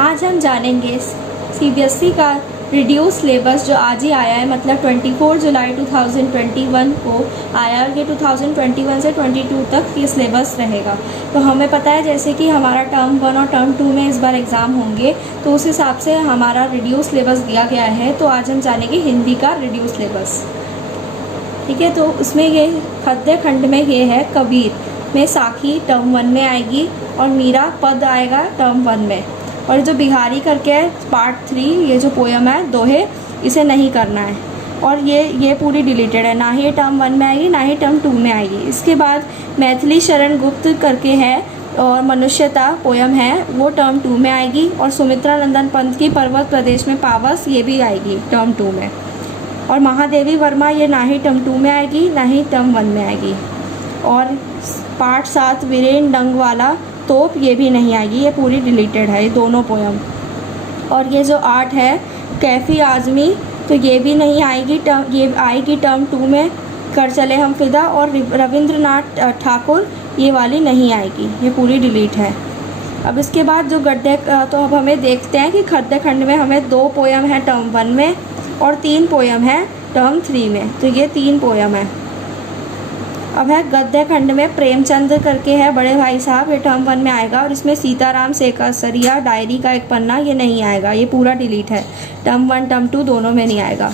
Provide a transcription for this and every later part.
आज हम जानेंगे सीबीएसई का रिड्यूस सिलेबस जो आज ही आया है, मतलब 24 जुलाई 2021 को आया। ये 2021 से 22 तक ये सिलेबस रहेगा। तो हमें पता है जैसे कि हमारा टर्म 1 और टर्म 2 में इस बार एग्ज़ाम होंगे, तो उस हिसाब से हमारा रिड्यूस सिलेबस दिया गया है। तो आज हम जानेंगे हिंदी का रिड्यूस सिलेबस, ठीक है। तो उसमें ये खद्य खंड में ये है कबीर में साखी टर्म 1 में आएगी और मीरा पद आएगा टर्म 1 में। और जो बिहारी करके है पार्ट 3, ये जो पोयम है दोहे, इसे नहीं करना है। और ये पूरी डिलीटेड है, ना ही ये टर्म 1 में आएगी ना ही टर्म 2 में आएगी। इसके बाद मैथिली शरण गुप्त करके है और मनुष्यता पोयम है, वो टर्म 2 में आएगी। और सुमित्रा नंदन पंत की पर्वत प्रदेश में पावस, ये भी आएगी टर्म 2 में। और महादेवी वर्मा ये ना ही टर्म 2 में आएगी ना ही टर्म 1 में आएगी। और पार्ट 7 वीरेन डंगवाला तोप, ये भी नहीं आएगी, ये पूरी डिलीटेड है, ये दोनों पोयम। और ये जो 8 है कैफ़ी आज़मी, तो ये भी नहीं आएगी, ये आएगी टर्म 2 में। कर चले हम फिदा और रविंद्रनाथ ठाकुर, ये वाली नहीं आएगी, ये पूरी डिलीट है। अब इसके बाद जो गद्य, तो अब हमें देखते हैं कि खद्य खंड में हमें 2 पोयम है टर्म 1 में और 3 पोयम है टर्म 3 में। तो ये 3 पोयम है। अब है गद्य खंड में प्रेमचंद करके है बड़े भाई साहब, ये टर्म 1 में आएगा। और इसमें सीताराम सेकसरिया डायरी का एक पन्ना, ये नहीं आएगा, ये पूरा डिलीट है। टर्म 1 टर्म 2 दोनों में नहीं आएगा।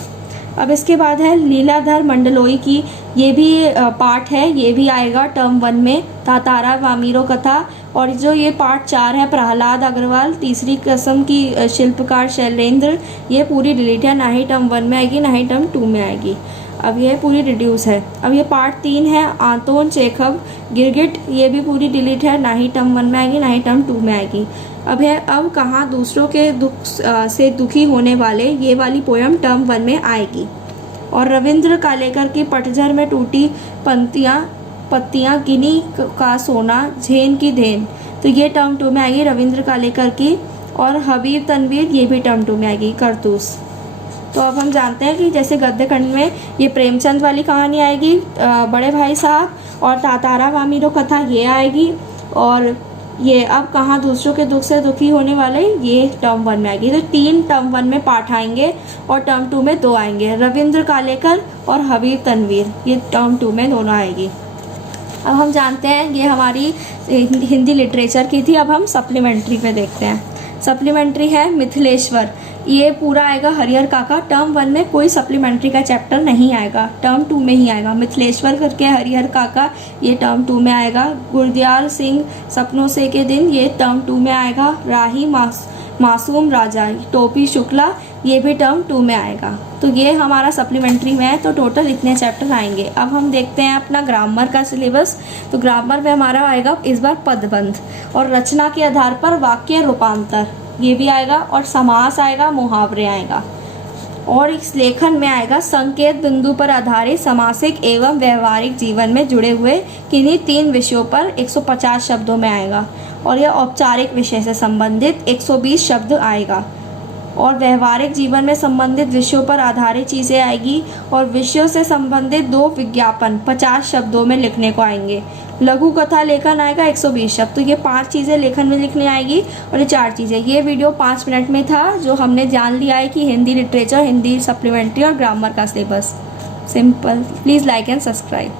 अब इसके बाद है लीलाधर मंडलोई की, ये भी पार्ट है, ये भी आएगा टर्म 1 में। तातारा वामीरो कथा। और जो ये पार्ट 4 है प्रहलाद अग्रवाल तीसरी कसम की शिल्पकार शैलेंद्र, ये पूरी डिलीट है, ना ही टर्म 1 में आएगी ना ही टर्म 2 में आएगी। अब ये पूरी रिड्यूस है। अब ये पार्ट 3 है आंतोन चेखव गिरगिट, ये भी पूरी डिलीट है, ना ही टर्म 1 में आएगी ना ही टर्म 2 में आएगी। अब कहाँ दूसरों के दुख से दुखी होने वाले, ये वाली पोयम टर्म 1 में आएगी। और रविंद्र कालेकर की पतझड़ में टूटी पत्तियाँ गिनी का सोना झेन की धेन, तो ये टर्म 2 में आएगी रविंद्र कालेकर की। और हबीब तनवीर, ये भी टर्म 2 में आएगी करतूस। तो अब हम जानते हैं कि जैसे गद्य खंड में ये प्रेमचंद वाली कहानी आएगी, बड़े भाई साहब, और तातारा वामीरो कथा ये आएगी। और ये अब कहाँ दूसरों के दुख से दुखी होने वाले, ये टर्म 1 में आएगी। तो 3 टर्म 1 में पाठ आएंगे और टर्म 2 में 2 आएंगे, रविंद्र कालेकर और हबीब तनवीर, ये टर्म 2 में दोनों आएगी। अब हम जानते हैं ये हमारी हिंदी लिटरेचर की थी। अब हम सप्लीमेंट्री पे देखते हैं। सप्लीमेंट्री है मिथिलेश्वर, ये पूरा आएगा हरिहर काका। टर्म 1 में कोई सप्लीमेंट्री का चैप्टर नहीं आएगा, टर्म 2 में ही आएगा। मिथिलेश्वर करके हरिहर काका, ये टर्म 2 में आएगा। गुरदयाल सिंह सपनों से के दिन, ये टर्म 2 में आएगा। राही मासूम राजा टोपी शुक्ला, ये भी टर्म 2 में आएगा। तो ये हमारा सप्लीमेंट्री में है। तो टोटल इतने चैप्टर आएंगे। अब हम देखते हैं अपना ग्रामर का सिलेबस। तो ग्रामर में हमारा आएगा इस बार पदबंध और रचना के आधार पर वाक्य रूपांतर, ये भी आएगा। और समास आएगा, मुहावरे आएगा। और इस लेखन में आएगा संकेत बिंदु पर आधारित समासिक एवं व्यवहारिक जीवन में जुड़े हुए किन्हीं 3 विषयों पर 150 शब्दों में आएगा। और यह औपचारिक विषय से संबंधित 120 शब्द आएगा। और व्यवहारिक जीवन में संबंधित विषयों पर आधारित चीज़ें आएगी। और विषयों से संबंधित 2 विज्ञापन 50 शब्दों में लिखने को आएंगे। लघु कथा लेखन आएगा 120 शब्द। तो ये 5 चीज़ें लेखन में लिखने आएगी और ये 4 चीज़ें। ये वीडियो 5 मिनट में था, जो हमने जान लिया है कि हिंदी लिटरेचर, हिंदी सप्लीमेंट्री और ग्रामर का syllabus. Simple. Please like and subscribe.